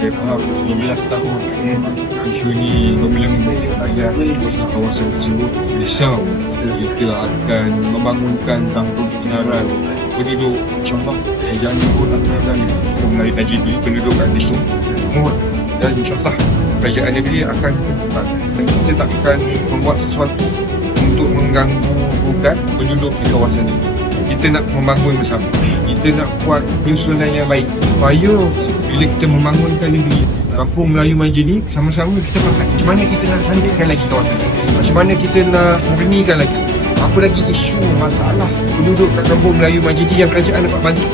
saya. Faham. 15 tahun. Isu ni membelenggu rakyat di kawasan tersebut risau. Kita akan membangunkan kampung pinaran penduduk insyaAllah eh, jangan pun akan mulai tajid dulu penduduk kat situ. Mohon dan insyaAllah kerajaan negeri akan dan kita tak akan membuat sesuatu untuk mengganggu bukan penduduk di kawasan ini. Kita nak membangun bersama. Kita nak buat penyusunan yang baik. Supaya bila kita membangunkan negeri Kampung Melayu Majid ni sama-sama kita pakai macam mana kita nak cantikkan lagi kawasan ini. Macam mana kita nak murnikan lagi. Apa lagi isu masalah penduduk kat Kampung Melayu Majid ni yang kerajaan dapat bantu.